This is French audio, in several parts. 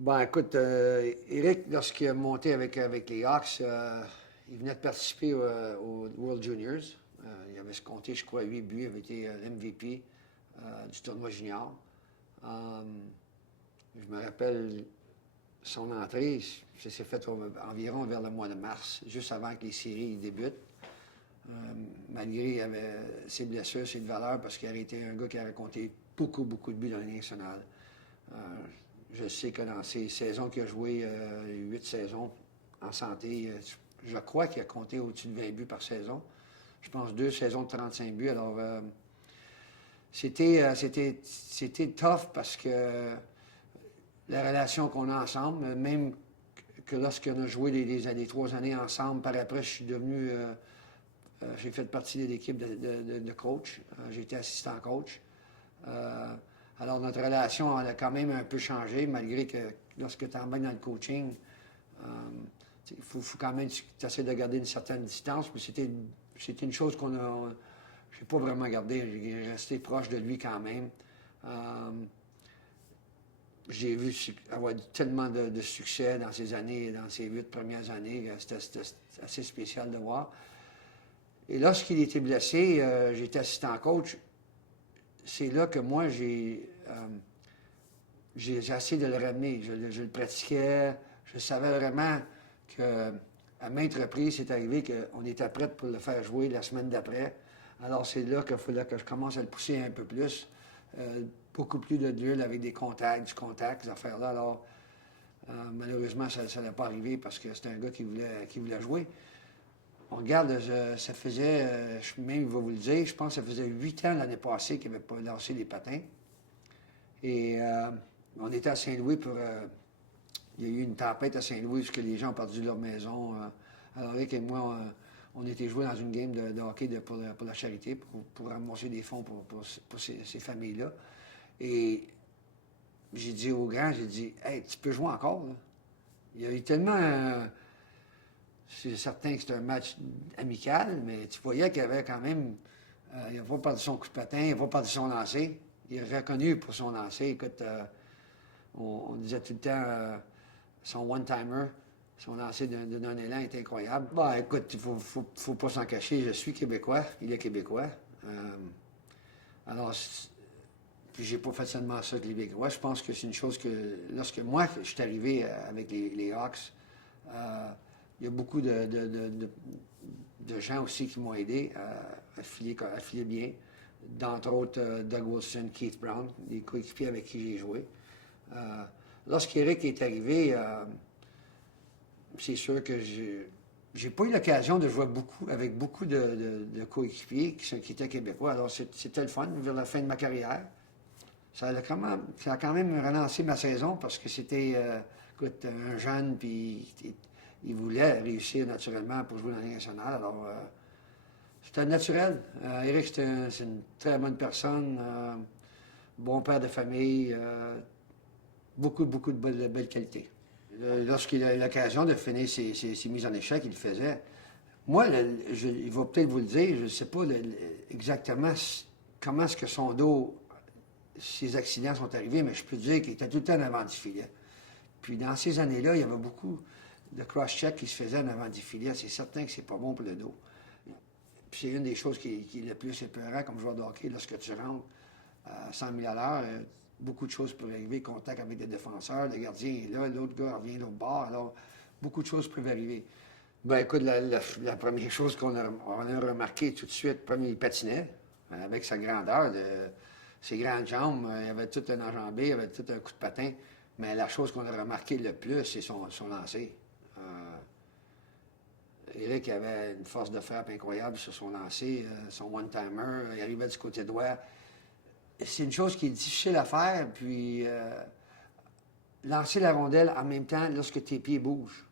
Ben, écoute, Eric, lorsqu'il a monté avec les Hawks, il venait de participer au World Juniors. Il avait compté, je crois, 8 buts. Il avait été l'MVP du tournoi junior. Je me rappelle son entrée, ça s'est fait environ vers le mois de mars, juste avant que les séries débutent. Malgré il avait ses blessures, ses valeurs, parce qu'il avait été un gars qui a compté beaucoup, beaucoup de buts dans la Ligue nationale. Je sais que dans ces saisons qu'il a joué, 8 saisons en santé, je crois qu'il a compté au-dessus de 20 buts par saison. Je pense 2 saisons de 35 buts. Alors, c'était tough parce que la relation qu'on a ensemble, même que lorsqu'on a joué les 3 années ensemble, par après, je suis devenu. J'ai fait partie de l'équipe de coach. J'ai été assistant coach. Alors, notre relation elle a quand même un peu changé, malgré que lorsque tu embarques dans le coaching, il faut quand même que tu essaies de garder une certaine distance. Mais c'était une chose qu'on a. Je n'ai pas vraiment gardé. J'ai resté proche de lui quand même. J'ai vu avoir tellement de succès dans ces années, dans ces 8 premières années. C'était assez spécial de voir. Et lorsqu'il était blessé, j'étais assistant coach. C'est là que moi, j'ai essayé de le ramener. Je le pratiquais. Je savais vraiment que, à maintes reprises, c'est arrivé qu'on était prêt pour le faire jouer la semaine d'après. Alors, c'est là qu'il fallait que je commence à le pousser un peu plus. Beaucoup plus de duels avec des contacts, du contact, ces affaires-là. Alors, malheureusement, ça n'a pas arrivé parce que c'était un gars qui voulait jouer. On regarde, ça faisait, même il va vous le dire, je pense que ça faisait 8 ans l'année passée qu'il n'avait pas lancé les patins. Et on était à Saint-Louis pour. Il y a eu une tempête à Saint-Louis parce que les gens ont perdu leur maison. Alors, Rick et moi, on était joués dans une game de hockey pour la charité, pour ramasser des fonds pour ces familles-là. Et j'ai dit au grand, j'ai dit, hey, tu peux jouer encore, là. Il y a eu tellement. C'est certain que c'était un match amical, mais tu voyais qu'il avait quand même. Il n'a pas perdu son coup de patin, il n'a pas perdu son lancer. Il est reconnu pour son lancer. Écoute, on disait tout le temps son one-timer, son lancer d'un élan est incroyable. Bah, écoute, il faut pas s'en cacher. Je suis québécois, il est québécois. Alors, puis j'ai pas fait seulement ça avec les Québécois. Je pense que c'est une chose que, lorsque moi, je suis arrivé avec les Hawks, il y a beaucoup de gens aussi qui m'ont aidé à filer bien. D'entre autres, Doug Wilson, Keith Brown, des coéquipiers avec qui j'ai joué. Lorsqu'Éric est arrivé, c'est sûr que j'ai pas eu l'occasion de jouer avec beaucoup de coéquipiers qui étaient québécois. Alors, c'était le fun vers la fin de ma carrière. Ça a quand même relancé ma saison parce que c'était, écoute, un jeune, puis il voulait réussir naturellement pour jouer dans la Ligue nationale. Alors, c'était naturel. Éric, c'est une très bonne personne, bon père de famille, beaucoup, beaucoup de belles qualités. Lorsqu'il a eu l'occasion de finir ses mises en échec, il le faisait. Moi, il va peut-être vous le dire, je ne sais pas exactement comment est-ce que son dos, ces accidents sont arrivés, mais je peux dire qu'il était tout le temps en avant du filet. Puis dans ces années-là, il y avait beaucoup de cross-check qui se faisaient en avant du filet. C'est certain que c'est pas bon pour le dos. Puis c'est une des choses qui est le plus épeurant comme joueur de hockey. Lorsque tu rentres à 100 000 à l'heure, beaucoup de choses peuvent arriver. Contact avec des défenseurs, le gardien est là, l'autre gars revient de l'autre bord. Alors, beaucoup de choses peuvent arriver. Ben écoute, la première chose qu'on a remarqué tout de suite, premier, il patinait, avec sa grandeur, ses grandes jambes, il avait tout un enjambé, il avait tout un coup de patin. Mais la chose qu'on a remarqué le plus, c'est son lancer. Éric avait une force de frappe incroyable sur son lancer, son one-timer, il arrivait du côté droit. C'est une chose qui est difficile à faire, puis lancer la rondelle en même temps lorsque tes pieds bougent.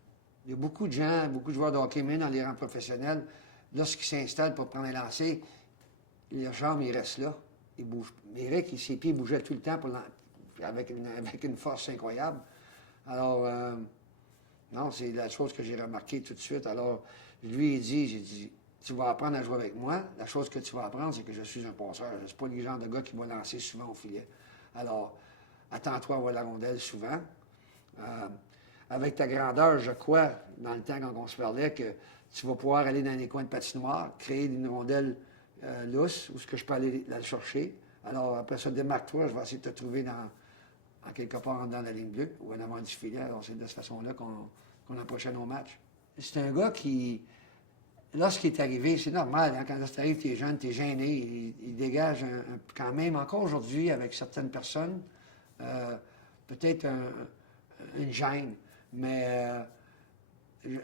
Il y a beaucoup de gens, beaucoup de joueurs de hockey, même dans les rangs professionnels, lorsqu'ils s'installent pour prendre un lancer, leurs jambes, ils restent là. Ils bougent. Mais Éric, ses pieds bougeaient tout le temps avec une force incroyable. Alors, non, c'est la chose que j'ai remarquée tout de suite. Alors, j'ai dit, tu vas apprendre à jouer avec moi. La chose que tu vas apprendre, c'est que je suis un passeur. Je ne suis pas le genre de gars qui va lancer souvent au filet. Alors, attends-toi à voir la rondelle souvent. Avec ta grandeur, je crois, dans le temps quand on se parlait, que tu vas pouvoir aller dans les coins de patinoire, créer une rondelle lousse, où ce que je peux aller la chercher. Alors, après ça, démarque-toi, je vais essayer de te trouver en quelque part dans la ligne bleue ou en avant du filet. Alors, c'est de cette façon-là qu'on approchait nos matchs. C'est un gars qui, lorsqu'il est arrivé, c'est normal, hein, quand tu arrives, tu es jeune, tu es gêné, il dégage quand même, encore aujourd'hui, avec certaines personnes, peut-être une gêne. Mais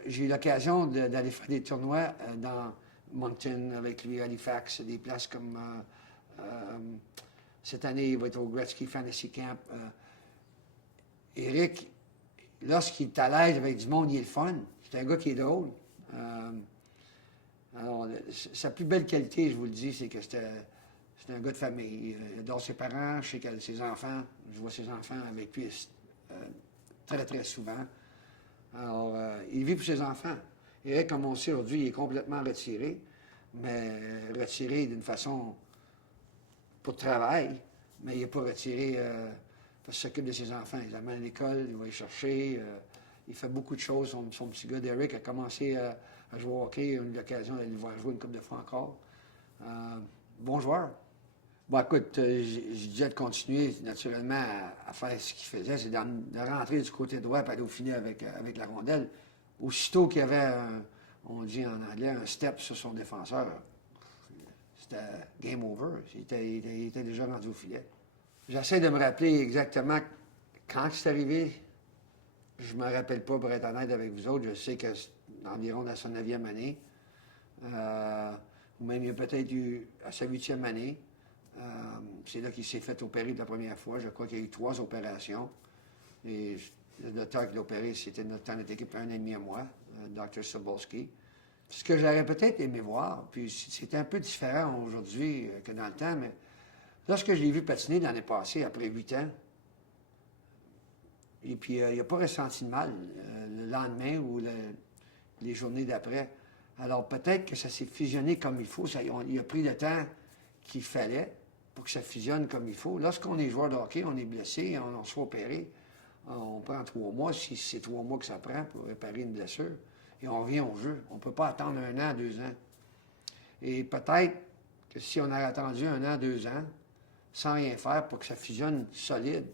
j'ai eu l'occasion d'aller faire des tournois dans Moncton avec lui, Halifax, des places comme cette année, il va être au Gretzky Fantasy Camp. Éric, lorsqu'il est à l'aise avec du monde, il est le fun. C'est un gars qui est drôle. Alors, sa plus belle qualité, je vous le dis, c'est que c'est un gars de famille. Il adore ses parents, je sais que ses enfants, je vois ses enfants avec lui très, très souvent. Alors, il vit pour ses enfants. Éric, comme on sait aujourd'hui, il est complètement retiré, mais retiré d'une façon pour travail, mais il n'est pas retiré parce qu'il s'occupe de ses enfants. Il les amène à l'école, il va les chercher. Il fait beaucoup de choses. Son petit gars, Derek, a commencé à jouer au hockey. Il a eu l'occasion d'aller le voir jouer une couple de fois encore. Bon joueur. Bon, écoute, j'ai dit de continuer naturellement à faire ce qu'il faisait, c'est de rentrer du côté droit et aller au filet avec la rondelle. Aussitôt qu'il y avait, on dit en anglais, un step sur son défenseur, c'était game over. Il était déjà rendu au filet. J'essaie de me rappeler exactement quand c'est arrivé. Je ne me rappelle pas, pour être honnête avec vous autres. Je sais que c'est environ dans sa 9e année. Ou même il y a peut-être eu à sa 8e année. C'est là qu'il s'est fait opérer de la première fois. Je crois qu'il y a eu 3 opérations. Et le docteur qui l'a opéré, c'était notre équipe, un ami à moi, Dr. Sobolski. Ce que j'aurais peut-être aimé voir, puis c'était un peu différent aujourd'hui que dans le temps, mais lorsque je l'ai vu patiner l'année passée, après 8 ans, et puis il n'a pas ressenti de mal le lendemain ou les journées d'après. Alors peut-être que ça s'est fusionné comme il faut. Il a pris le temps qu'il fallait pour que ça fusionne comme il faut. Lorsqu'on est joueur de hockey, on est blessé, on se fait opérer. On prend 3 mois, si c'est 3 mois que ça prend pour réparer une blessure, et on revient au jeu. On ne peut pas attendre 1 an, 2 ans. Et peut-être que si on avait attendu 1 an, 2 ans, sans rien faire pour que ça fusionne solide,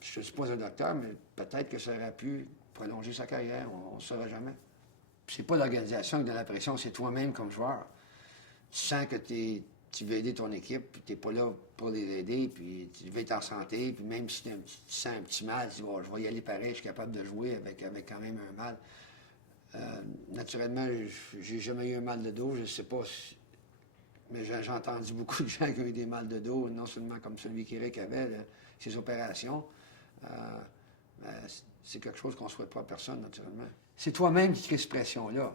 je ne suis pas un docteur, mais peut-être que ça aurait pu prolonger sa carrière. On ne saura jamais. C'est pas l'organisation qui donne la pression, c'est toi-même comme joueur. Tu sens que tu veux aider ton équipe, puis tu n'es pas là pour les aider, puis tu veux être en santé, puis même si tu sens un petit mal, tu dis oh, je vais y aller pareil, je suis capable de jouer avec quand même un mal. Naturellement, j'ai jamais eu un mal de dos, je ne sais pas si, mais j'ai entendu beaucoup de gens qui ont eu des mal de dos, non seulement comme celui qu'Éric avait, ses opérations. C'est quelque chose qu'on ne souhaite pas à personne, naturellement. C'est toi-même qui crée cette pression-là.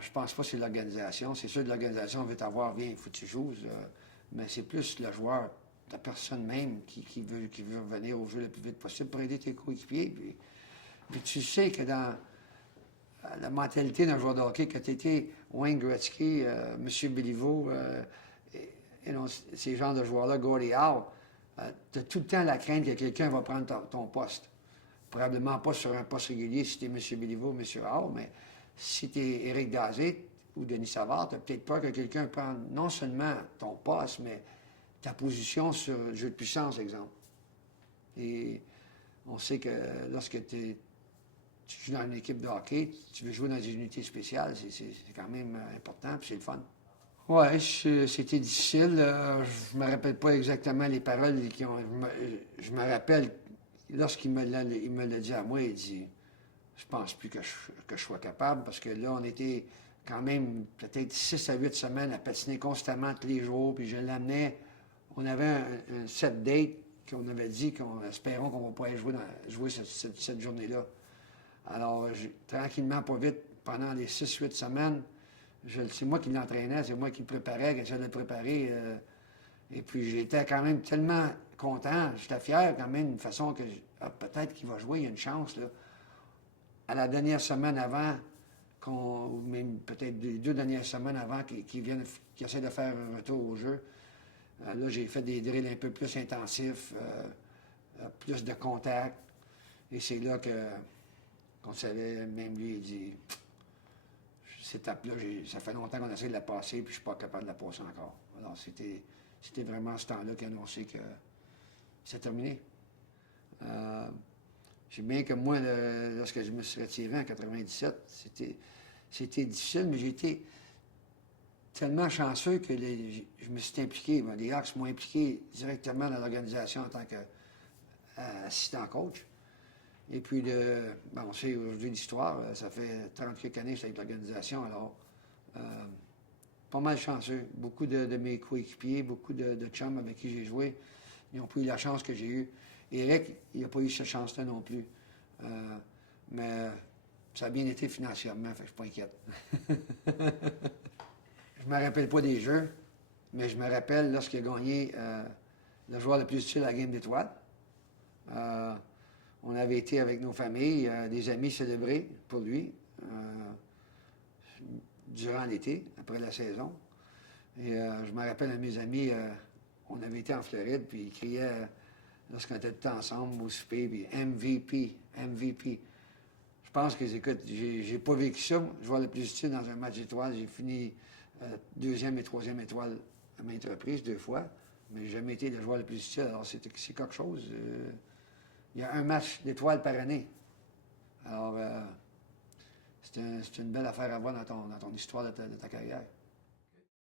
Je pense pas que c'est l'organisation. C'est sûr que l'organisation veut t'avoir, viens, il faut que tu joues. Mais c'est plus le joueur, la personne même qui veut revenir au jeu le plus vite possible pour aider tes coéquipiers. Puis tu sais que dans la mentalité d'un joueur de hockey, quand tu étais Wayne Gretzky, M. Béliveau, ces genres de joueurs-là, Gordie Howe, tu as tout le temps la crainte que quelqu'un va prendre ton poste. Probablement pas sur un poste régulier si tu es M. Béliveau, M. Howe, mais si tu es Éric Dazé ou Denis Savard, tu n'as peut-être peur que quelqu'un prenne non seulement ton poste, mais ta position sur le jeu de puissance, exemple. Et on sait que lorsque tu joues dans une équipe de hockey, tu veux jouer dans des unités spéciales, c'est quand même important, puis c'est le fun. Oui, c'était difficile. Je me rappelle pas exactement les paroles je me rappelle, lorsqu'il me l'a dit à moi, il dit je pense plus que je sois capable, parce que là, on était quand même peut-être 6 à 8 semaines à patiner constamment tous les jours, puis je l'amenais. On avait un set date qu'on avait dit espérons qu'on va pas aller jouer cette journée-là. Alors, tranquillement, pas vite, pendant les 6-8 semaines, c'est moi qui l'entraînais, c'est moi qui le préparais, qui essayais de le préparer. Et puis, j'étais quand même tellement content, j'étais fier quand même d'une façon que peut-être qu'il va jouer, il y a une chance, là. À la dernière semaine avant, ou même peut-être les 2 dernières semaines avant qu'ils essaient de faire un retour au jeu, là, j'ai fait des drills un peu plus intensifs, plus de contact. Et c'est là qu'on savait, même lui, il dit, cette étape-là, ça fait longtemps qu'on essaie de la passer, puis je ne suis pas capable de la passer encore. Alors, c'était vraiment ce temps-là qui a annoncé que c'est terminé. J'ai bien que moi, lorsque je me suis retiré en 97, c'était difficile, mais j'ai été tellement chanceux que je me suis impliqué. Les Hawks m'ont impliqué directement dans l'organisation en tant qu'assistant coach. Et puis, on sait aujourd'hui l'histoire, ça fait 30 quelques années que je suis avec l'organisation, alors pas mal chanceux. Beaucoup de mes coéquipiers, beaucoup de chums avec qui j'ai joué, ils n'ont pas eu la chance que j'ai eue. Eric, il n'a pas eu cette chance-là non plus. Mais ça a bien été financièrement, fait que je ne suis pas inquiète. Je ne me rappelle pas des jeux, mais je me rappelle lorsqu'il a gagné le joueur le plus utile à la Game d'étoiles. On avait été avec nos familles, des amis célébrer pour lui durant l'été, après la saison. Et je me rappelle à mes amis, on avait été en Floride, puis ils criaient, lorsqu'on était tout ensemble au souper, puis MVP, MVP. Je pense que, écoute, j'ai pas vécu ça. Joueur le plus utile dans un match d'étoiles. J'ai fini deuxième et troisième étoile à maintes reprises, 2 fois, mais j'ai jamais été le joueur le plus utile. Alors, c'est quelque chose. Il y a un match d'étoiles par année. Alors, c'est une belle affaire à voir dans ton histoire de ta carrière.